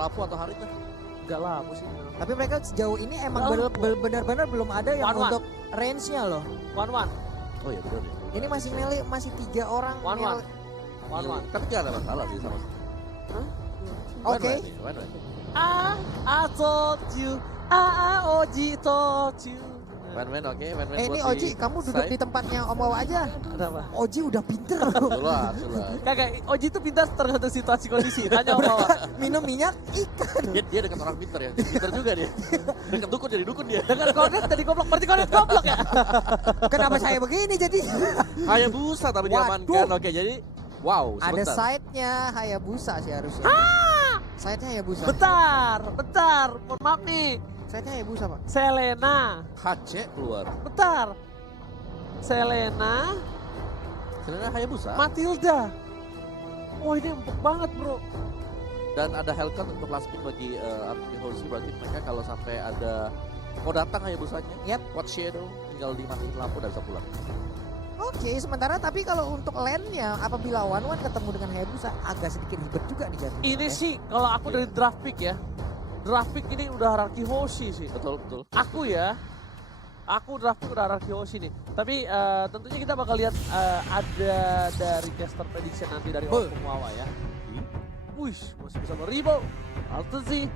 Lapu atau Harit lah. Enggak Lapu sih. Tapi mereka sejauh ini emang benar-benar belum ada yang untuk range-nya loh. 1-1. Oh iya benar ya. Ini masih melee, masih 3 orang. 1-1. 1-1. Tapi gak ada masalah sih sama. Oke. I told you, Oji told you. Main-main oke, main-main. Ini Oji, kamu duduk di tempatnya Om Wawa aja. Kenapa? Oji udah pinter. Sulah. Kagak, Oji itu pintar tergantung situasi kondisi. Tanya Om Wawa. Minum minyak ikan. Dia dekat orang pinter ya. Pinter juga dia. Dekat dukun jadi dukun dia. Dengan Kornet tadi goblok, berarti Kornet goblok ya? Kenapa saya begini jadi? Hayabusa tapi diamankan. Oke, jadi wow, Ada sebentar. side-nya Hayabusa sih harusnya. Side-nya Hayabusa. Bentar. Mohon maaf nih. Side-nya Hayabusa, Pak. Selena. HC keluar. Bentar. Selena. Hayabusa. Matilda. Wah ini empuk banget bro. Dan ada Hellcat untuk last pick bagi Arki Hoshi. Berarti mereka kalau sampai ada mau datang Hayabusanya. Yap. Quad Shadow tinggal dimatiin lampu dan bisa pulang. Oke, sementara tapi kalau untuk lane-nya apabila One ketemu dengan Hayabusa agak sedikit ribet juga nih jatuhnya. Ini sih kalau aku dari draft pick ya. Draft pick ini udah Arki Hoshi sih. Betul. Aku draft pick udah Arki Hoshi nih. Tapi tentunya kita bakal lihat ada dari caster prediction nanti dari Om Wawa ya. Wih, masih bisa meribau. Altezi.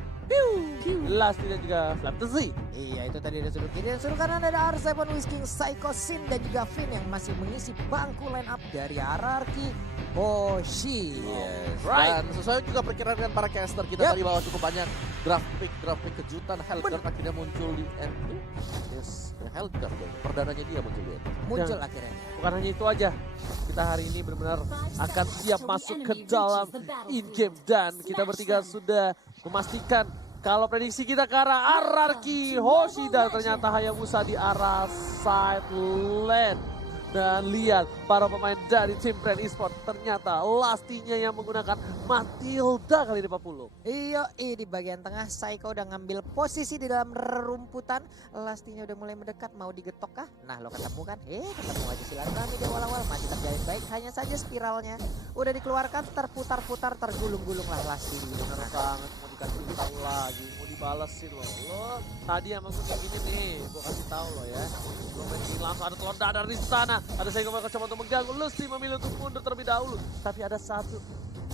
Last dan juga Flaptezi. Iya, itu tadi ada sudut kiri dan sudut kanan ada R7 Whisking, Psycho Sin dan juga Finn yang masih mengisi bangku line up dari Ararki Hoshi. Yes. Right. Dan sesuai juga perkiraan dengan para caster kita tadi bawa cukup banyak draft pick kejutan. Hellcat akhirnya muncul di end. Yes, Hellcat perdananya dia muncul di end. Muncul akhirnya. Bukan hanya itu aja. Kita hari ini benar-benar akan siap masuk ke dalam in-game. Dan kita bertiga sudah memastikan kalau prediksi kita ke arah Ararki Hoshi dan ternyata Hayabusa di arah side lane. Dan lihat para pemain dari tim Brand Esport ternyata lastinya yang menggunakan Matilda kali ini 40. Iya, di bagian tengah Psycho udah ngambil posisi di dalam rumputan. Lastinya udah mulai mendekat, mau digetok kah? Nah lo ketemu kan? Ketemu aja silaturahmi di awal-awal. Masih terjalin baik, hanya saja spiralnya udah dikeluarkan, terputar-putar, tergulung-gulung lah Lasti. Bener banget, mau dikasih tahu lagi, mau dibalesin loh. Lo tadi emang kayak gini nih, gue kasih tahu lo ya. Lo main langsung ada telur dadar di sana. Ada saya kemarin coba untuk mengganggu. Lusti memilih untuk mundur terlebih dahulu. Tapi ada satu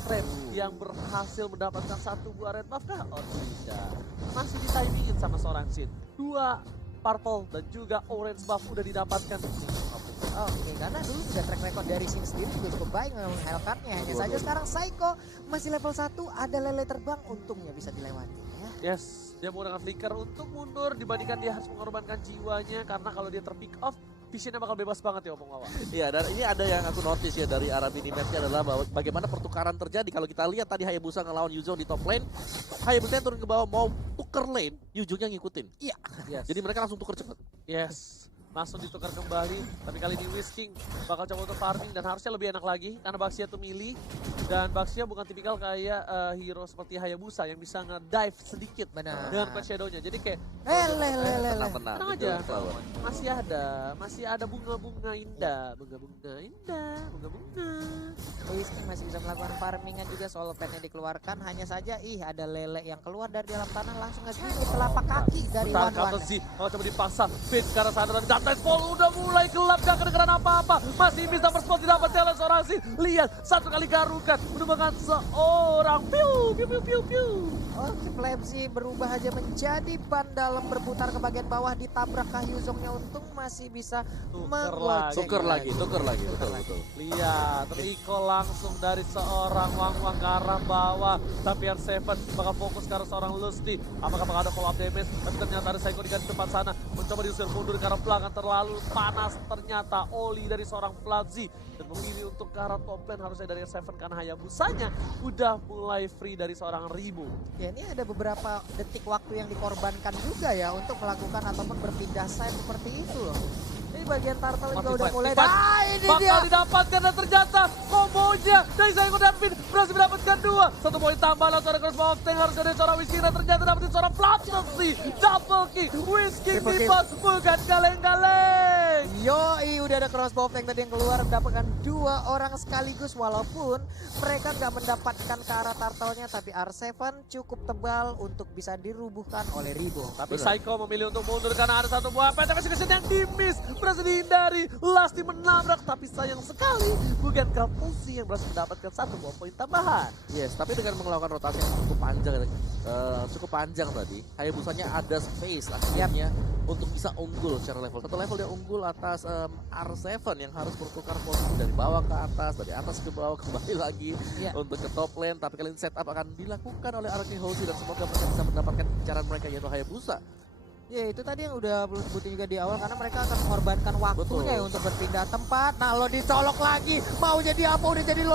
trap yang berhasil mendapatkan satu buah red buff kah? Oh tidak. Masih ditimingin sama seorang Sin. 2 purple dan juga orange buff udah didapatkan. Oke, karena dulu sudah track record dari Sin sendiri juga cukup baik memang Hellcat-nya. Hanya saja sekarang Psycho masih level 1, ada lele terbang, untungnya bisa dilewati ya. Yes, dia menggunakan flicker untuk mundur dibandingkan dia harus mengorbankan jiwanya karena kalau dia terpick off, visionnya bakal bebas banget ya Om Wawa. Iya, dan ini ada yang aku notice ya dari arah minimapnya adalah bahwa bagaimana pertukaran terjadi. Kalau kita lihat tadi Hayabusa ngelawan Yuzong di top lane, Hayabusa yang turun ke bawah mau tuker lane, Yuzongnya ngikutin. Iya. Yes. Jadi mereka langsung tuker cepet. Yes, langsung ditukar kembali. Tapi kali ini Whisking bakal coba untuk farming dan harusnya lebih enak lagi karena Baxia tuh melee. Dan Baxia bukan tipikal kayak hero seperti Hayabusa yang bisa nge-dive sedikit Benar. dengan Quad Shadow-nya. Jadi kayak Tenang. tenang aja, masih ada bunga-bunga indah, bunga-bunga. Whisking masih bisa melakukan farmingan juga, solo pen-nya dikeluarkan. Hanya saja ada lele yang keluar dari dalam tanah langsung nge-gini telapak kaki dari Bentar, One. sih, kalau coba dipasang, Fit ke arah sana dan Ganteng Ball udah mulai gelap, gak kedengeran apa-apa. Masih bisa first spot didapat challenge seorang Sin. Lihat, satu kali garukan, menemukan seorang piu. Oke, Flapsy berubah aja menjadi ban dalam berputar ke bagian bawah, ditabrak kah Yuzongnya, untung masih bisa mengocek. Tuker lagi. Betul. Lihat, Rico langsung dari seorang Wang ke arah bawah. Tapi R7 bakal fokus ke arah seorang Lusty. Apakah bakal ada follow up damage? Tapi ternyata ada Psycho di depan sana. Mencoba diusir mundur ke arah belakang, terlalu panas ternyata Oli dari seorang Flapsy. Dan memilih untuk ke arah top lane harusnya dari R7 karena Hayabusanya udah mulai free dari seorang Rimo. Ya, ini ada beberapa detik waktu yang dikorbankan juga ya untuk melakukan ataupun berpindah side seperti itu loh. Ini bagian Turtle juga udah mulai. Ini bakal dia. didapatkan dan ternyata kombonya dari Psycho dan Finn berhasil mendapatkan 2. 1 poin tambahan langsung ada crossbow of tank harus dari seorang Whisking dan ternyata dapetin seorang Flapsy. Double kill. Whisking tipas bukan kaleng-kaleng. Yoi, udah ada crossbow tank tadi yang keluar mendapatkan 2 orang sekaligus walaupun mereka nggak mendapatkan ke arah turtle-nya tapi R7 cukup tebal untuk bisa dirubuhkan oleh Ribo. Tapi Psycho memilih untuk mundur karena ada satu buah PTP Execution yang di-miss. Berhasil dihindari. Lasti menabrak tapi sayang sekali bukan Kalpusi yang berhasil mendapatkan 1 buah poin tambahan. Yes, tapi dengan melakukan rotasi yang cukup panjang tadi, Hayabusanya ada space akhirnya untuk bisa unggul secara level. Satu level dia unggul atas R7 yang harus bertukar posisi dari bawah ke atas, dari atas ke bawah kembali lagi untuk ke top lane. Tapi kali ini setup akan dilakukan oleh Araki Hoshi dan semoga mereka bisa mendapatkan incaran mereka yaitu Hayabusa. Ya itu tadi yang udah belum sebutin juga di awal karena mereka akan mengorbankan waktunya ya untuk berpindah tempat. Nah lo dicolok lagi, mau jadi apa udah jadi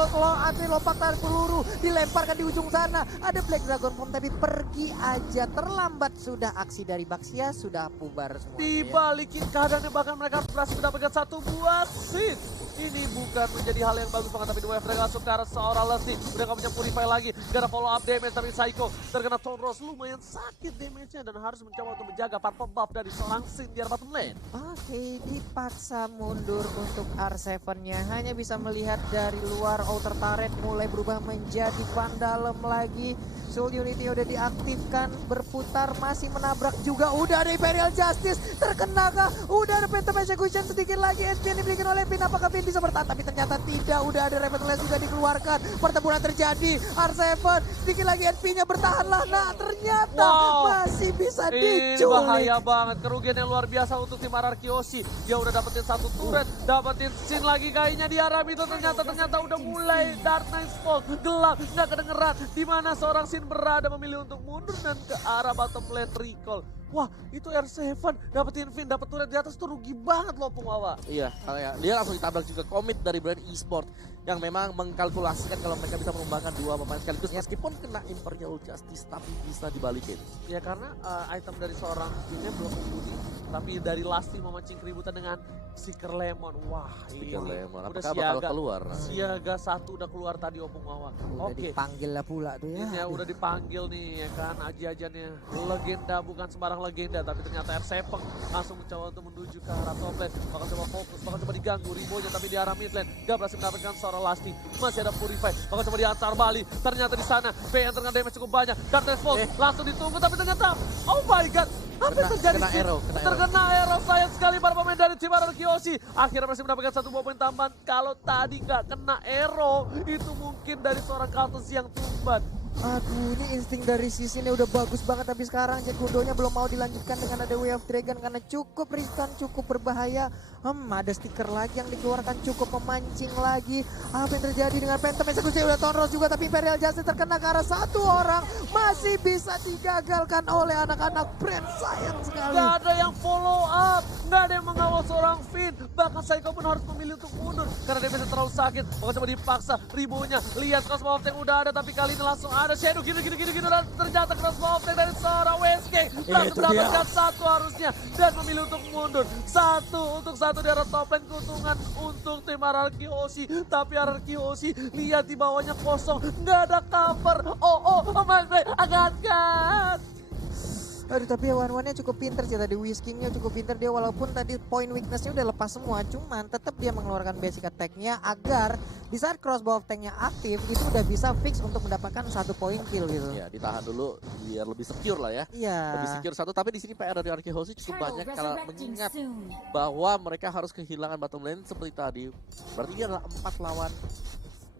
lompat tarik peluru, dilemparkan di ujung sana. Ada Black Dragon Bomb tapi pergi aja, terlambat sudah aksi dari Baxia sudah bubar semua. Dibalikin keadaannya bahkan mereka berhasil mendapatkan 1 buah seed. Ini bukan menjadi hal yang bagus banget tapi dua mereka langsung ke arah seorang Lasti. Udah gak punya Purify lagi, gak ada follow up damage tapi Psycho terkena Tonros lumayan sakit damage-nya dan harus mencoba untuk menjaga purple buff dari seorang Sin di arah bottom lane. Oke, dipaksa mundur untuk R7-nya. Hanya bisa melihat dari luar outer turret mulai berubah menjadi Vandalem lagi. Soul Unity udah diaktifkan, berputar, masih menabrak juga. Udah ada Imperial Justice, terkena kah? Udah ada Phantom Execution sedikit lagi. SP yang diberikan oleh Pin, apakah Pin bisa bertahan? Tapi ternyata tidak, udah ada Revenant juga dikeluarkan. Pertempuran terjadi, R7 sedikit lagi SP-nya bertahanlah. Nah ternyata masih bisa diculik. Bahaya banget, kerugian yang luar biasa untuk tim Araki Hoshi. Dia udah dapetin 1 turret, dapetin Sin lagi kayaknya di arah itu. Ternyata udah mulai Dark Knight's Fall, gelap, nggak kedengeran. Dimana seorang Sin berada memilih untuk mundur dan ke arah bottom lane recall. Wah, itu R7 dapetin Vin, dapet turret di atas tuh rugi banget loh Pungwawa. Iya, dia langsung ditabrak juga komit dari brand e-sport yang memang mengkalkulasikan kalau mereka bisa mengembangkan 2 pemain sekaligus meskipun kena Imperial Justice tapi bisa dibalikin. Ya karena item dari seorang Vinnya belum mumpuni, tapi dari Lasti memancing keributan dengan Seeker Lemon. Wah, Seeker Lemon, udah apakah bakal keluar? Siaga 1 udah keluar tadi Pungwawa. Udah dipanggil lah pula tuh ya. Ini ya udah dipanggil nih ya kan, aji-ajannya legenda, bukan sembarang legenda tapi ternyata R7 langsung mencoba untuk menuju ke arah top lane. Bakal coba fokus, bakal coba diganggu Ribonya tapi di arah mid lane gak berhasil mendapatkan seorang Lasti. Masih ada Purify, bakal coba diantar Bali. Ternyata di sana V yang terkena damage cukup banyak. Darkness Fall langsung ditunggu tapi ternyata oh my god, apa yang terjadi? Terkena arrow, sayang sekali para pemain dari tim Araki Hoshi. Akhirnya masih mendapatkan 1 buah poin tambahan. Kalau tadi nggak kena arrow, itu mungkin dari seorang Kaltus yang tumbat. Aduh, ini insting dari sisi ini udah bagus banget tapi sekarang Jet Gundonya belum mau dilanjutkan dengan ada Way of Dragon karena cukup riskan, cukup berbahaya. Ada stiker lagi yang dikeluarkan cukup memancing lagi. Apa yang terjadi dengan Phantom Execution udah Tonros juga tapi Imperial Justice terkena ke arah 1 orang. Masih bisa digagalkan oleh anak-anak brand, sayang sekali. Gak ada yang follow up, gak ada yang mengawal seorang Finn. Bahkan Psycho pun harus memilih untuk mundur karena dia bisa terlalu sakit. Bahkan coba dipaksa, Ribonya lihat crossbow tank udah ada tapi kali ini langsung ada Shadow gitu dan ternyata crossbow tank dari seorang WSK langsung mendapatkan 1 harusnya dan memilih untuk mundur. 1 untuk 1 di arah top lane, keuntungan untuk tim Araki Hoshi. Tapi Araki Hoshi lihat di bawahnya kosong, nggak ada cover. Mas Bray, agak. Aduh, tapi One-One-nya cukup pinter sih tadi, Whiskingnya cukup pinter dia walaupun tadi point weakness-nya udah lepas semua, cuman tetap dia mengeluarkan basic attack-nya agar di saat crossbow tank-nya aktif itu udah bisa fix untuk mendapatkan 1 poin kill gitu. Ya, ditahan dulu biar lebih secure lah ya. Iya. Lebih secure 1, tapi di sini PR dari Araki Hoshi cukup banyak kalau mengingat bahwa mereka harus kehilangan bottom lane seperti tadi. Berarti dia adalah 4 lawan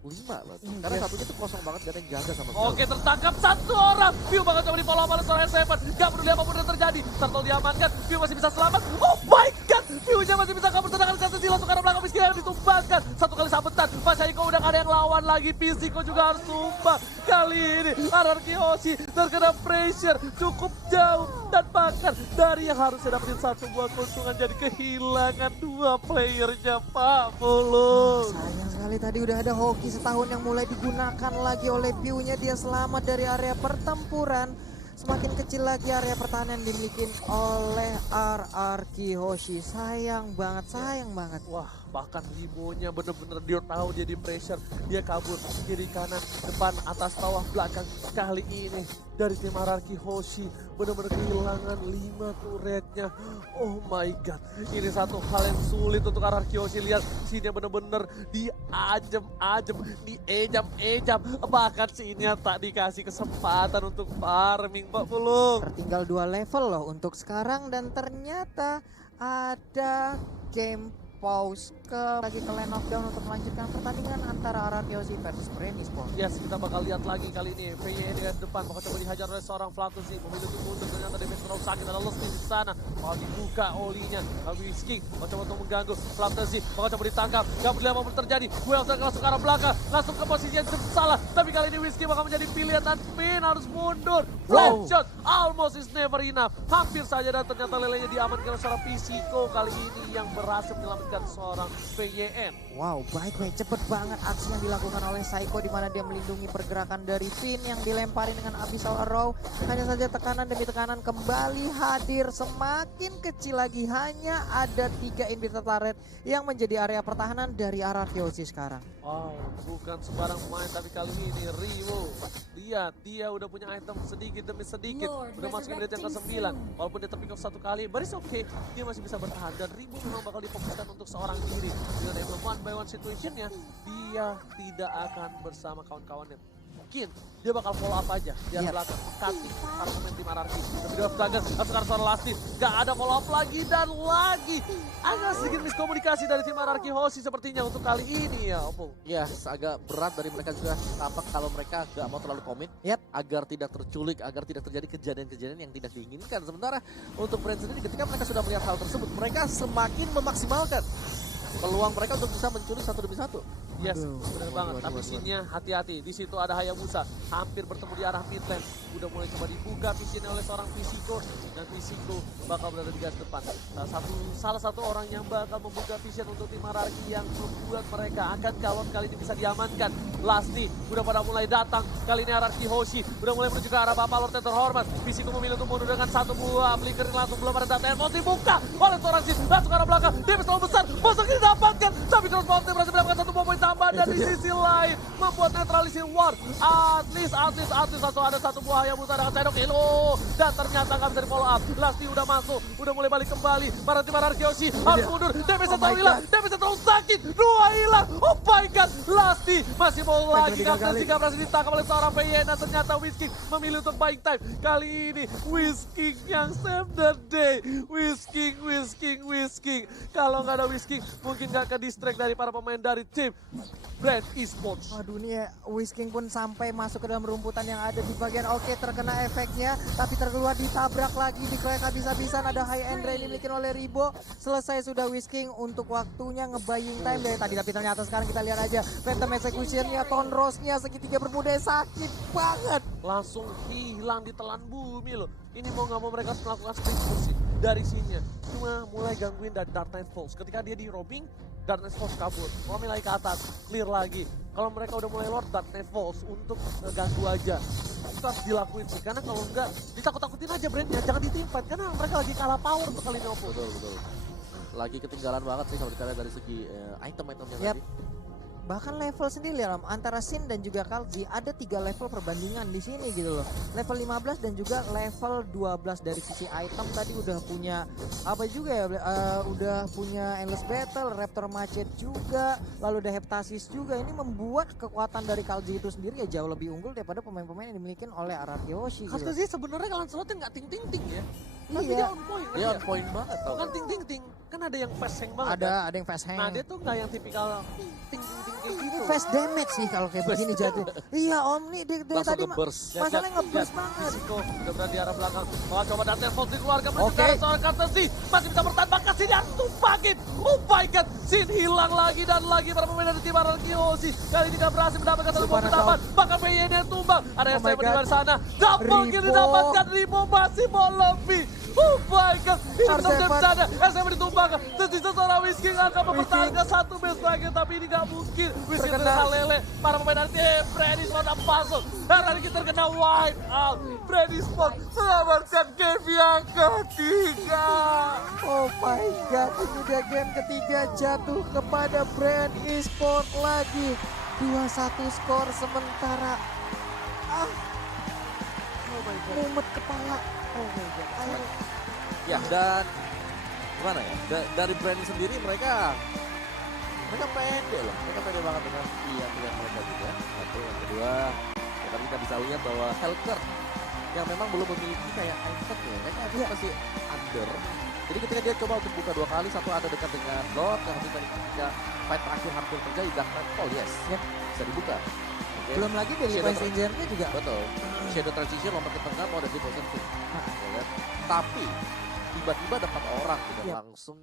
5 loh. Karena satunya tuh kosong banget, gak ada yang jaga sama sekali. Oke, tertangkap 1 orang. View bakal coba di follow up oleh seorang R7. Gak peduli apapun yang terjadi. Turtle diamankan, View masih bisa selamat. Oh my god, View-nya masih bisa kabur, sedangkan Katsushi langsung ke arah belakang miskin yang ditumbangkan. 1 kali sabetan, Mas Aiko udah gak ada yang lawan lagi. Pisiko juga harus tumbang. Kali ini Araki Hoshi terkena pressure cukup jauh. Dan bahkan dari yang harusnya dapetin 1 buah keuntungan jadi kehilangan 2 playernya, Pak Mulus. Sayang sekali tadi udah ada hoki setahun yang mulai digunakan lagi oleh View-nya, dia selamat dari area pertempuran. Semakin kecil lagi area pertahanan dimiliki oleh RRQ Hoshi. Sayang banget, sayang banget. Wah, Bahkan Limonya bener-bener dia tahu dia di pressure. Dia kabur kiri kanan depan atas bawah belakang. Kali ini dari tim Ararki Hoshi bener-bener kehilangan 5 turretnya. Oh my god, ini satu hal yang sulit untuk Ararki Hoshi. Lihat sini bener-bener diajem-ajem, diejam-ejam. Bahkan sini tak dikasih kesempatan untuk farming, Mbak Pulung. Tertinggal 2 level loh untuk sekarang dan ternyata ada game pause lagi ke lane of down untuk melanjutkan pertandingan antara Ararki Hoshi versus Brain Esports. Yes, kita bakal lihat lagi kali ini. VY di depan bakal coba dihajar oleh seorang Flatusi. Memilih untuk mundur, ternyata defense terlalu sakit. Ada Lusty di sana. Bakal dibuka olinya. Whisking bakal coba untuk mengganggu. Flatusi bakal coba ditangkap. Gak boleh apa terjadi. Welton langsung ke arah belakang. Langsung ke posisi yang salah. Tapi kali ini Whisking bakal menjadi pilihan dan Pin harus mundur. Flat shot. Almost is never enough. Hampir saja dan ternyata lelenya diamankan oleh seorang Pisiko kali ini yang berhasil menyelamatkan seorang VYN. Wow, baik-baik, cepet banget aksi yang dilakukan oleh Saiko di mana dia melindungi pergerakan dari Pin yang dilempari dengan Abyssal Arrow. Hanya saja tekanan demi tekanan kembali hadir, semakin kecil lagi. Hanya ada 3 inhibitor turret yang menjadi area pertahanan dari Ararki Hoshi sekarang. Wow, bukan sembarang pemain tapi kali ini Riwo. Lihat, dia udah punya item sedikit demi sedikit. Udah masuk ke menit yang ke-9. Walaupun dia terpick off 1 kali, but it's okay. Dia masih bisa bertahan dan Riwo memang bakal difokuskan untuk seorang diri. Dengan emblem 1-by-1 situationnya, dia tidak akan bersama kawan-kawannya. Mungkin dia bakal follow up aja di belakang cutting para pemain tim Ararki. Tapi dia Dagan langsung ke arah Lasty. Gak ada follow up lagi dan lagi. Agak sedikit miskomunikasi dari tim Ararki Hoshi sepertinya untuk kali ini ya, Opung. Ya, agak berat dari mereka juga tampak kalau mereka gak mau terlalu komit. Agar tidak terculik, agar tidak terjadi kejadian-kejadian yang tidak diinginkan. Sementara untuk Brand sendiri ketika mereka sudah melihat hal tersebut, mereka semakin memaksimalkan peluang mereka untuk bisa mencuri 1 demi 1. Yes, benar banget. Tapi sini hati-hati. Di situ ada Hayabusa, hampir bertemu di arah mid lane. Udah mulai coba dibuka visionnya oleh seorang Pisiko dan Pisiko bakal berada di garis depan. Salah satu orang yang bakal membuka vision untuk tim Ararki yang membuat mereka akan gawat kali ini bisa diamankan. Lasty udah pada mulai datang. Kali ini Ararki Hoshi udah mulai menuju ke arah Bapak Lord yang terhormat. Pisiko memilih untuk mundur dengan 1 buah flicker langsung, belum ada data emosi dibuka oleh seorang Sin. Langsung ke arah belakang. Dia terlalu besar. Masuk ini dapatkan. Tapi Cross Mountain berhasil mendapatkan 1 buah poin tambah dan di sisi lain membuat netralisir Ward. At least ada 1 buah Hayabusa dengan Shadow Kilo dan ternyata nggak bisa di follow up. Lasty udah masuk, udah mulai balik kembali. Para tim Ararki Hoshi harus mundur. DPS terlalu hilang, DPS terlalu sakit. 2 hilang. Oh my god, Lasty masih mau lagi. Jika berhasil ditangkap oleh seorang VYN dan ternyata Whisking memilih untuk buying time. Kali ini Whisking yang save the day. Whisking. Kalau nggak ada Whisking mungkin nggak ke distract dari para pemain dari tim Brand Esports. Waduh nih ya, Whisking pun sampai masuk ke dalam rumputan yang ada di bagian terkena efeknya, tapi terkeluar ditabrak lagi, dikeroyok habis-habisan. Ada high end rain dimiliki oleh Ribo. Selesai sudah Whisking untuk waktunya ngebaying time dari tadi, tapi ternyata sekarang kita lihat aja Phantom Execution-nya, Tonrose-nya segitiga bermuda sakit banget. Langsung hilang ditelan bumi loh. Ini mau nggak mau mereka harus melakukan sprint push dari sini. Cuma mulai gangguin dari Dark Knight Falls. Ketika dia di robbing, Dark Knight Falls kabur. Romi lagi ke atas, clear lagi. Kalau mereka udah mulai Lord Dark Knight Falls untuk ngeganggu aja. Itu harus dilakuin sih. Karena kalau enggak, ditakut-takutin aja brandnya. Jangan ditimpat. Karena mereka lagi kalah power untuk kali ini. Betul. Lagi ketinggalan banget sih kalau kita lihat dari segi item-itemnya tadi. Bahkan level sendiri antara Sin dan juga Kalzi ada 3 level perbandingan di sini gitu loh. Level 15 dan juga level 12 dari sisi item tadi udah punya apa juga ya, udah punya Endless Battle, Raptor Macet juga, lalu ada Heptasis juga. Ini membuat kekuatan dari Kalzi itu sendiri ya jauh lebih unggul daripada pemain-pemain yang dimiliki oleh Ararki Hoshi. Kalzi sebenarnya kalian slotnya nggak ting-ting-ting ya. Tapi Iya. dia on point. Dia on point banget tau. Bukan ting-ting-ting. Kan ada yang fast hang banget. Ada yang fast hang. Nah dia tuh nggak yang tipikal ting-ting-ting kayak gitu. Fast damage sih kalau kayak begini jadi. Iya Om nih dia tadi nge-burst. masalahnya nge-burst banget. Risiko udah berada di arah belakang. Mau coba Dante Fox dikeluarkan menuju Oke. ke arah seorang Courtesy. Masih bisa bertahan, bahkan Sin yang tumpakin. Oh my god, Sin hilang lagi dan lagi para pemain dari tim Ararki Hoshi. Kali ini gak berhasil mendapatkan 1 buah tambahan. Bahkan VYN yang tumbang. Ada yang my saya di God. luar sana. Double kill Ribo. didapatkan, Ribo masih mau lebih. Oh my god, ini benar-benar Arsevan. bercanda. SM ditumbangkan. Tersisa seorang Whiskey yang akan mempertahankan satu match lagi, tapi ini gak mungkin. Whiskey Terkena. terkena lele. Para pemain dari tim Freddy Spot dan puzzle. Dan tadi kita terkena wipe out. Freddy Spot selamatkan game yang ketiga. Oh my god, ini dia game ketiga jatuh kepada Brand Esport lagi. 2-1 skor sementara. Ah, Oh my god. mumet kepala. Oh my god. Ayo. Ya, dan gimana ya? Dari brand sendiri mereka pede loh. Mereka pede banget dengan pilihan mereka juga. Satu, yang kedua, ya tadi kita bisa lihat bahwa Helker yang memang belum memiliki kayak item ya. Kayaknya itu masih under. Jadi ketika dia coba untuk buka 2 kali, satu ada dekat dengan God, yang ketika fight terakhir hampir terjadi, Dark Nightfall, yes. Ya. Bisa dibuka. Oke. Belum lagi dari Shadow Poison Engineer-nya juga. Betul. Shadow Transition lompat ke tengah mau ada di position 2. Ya kan? Tapi tiba-tiba dapat orang gitu Iya. langsung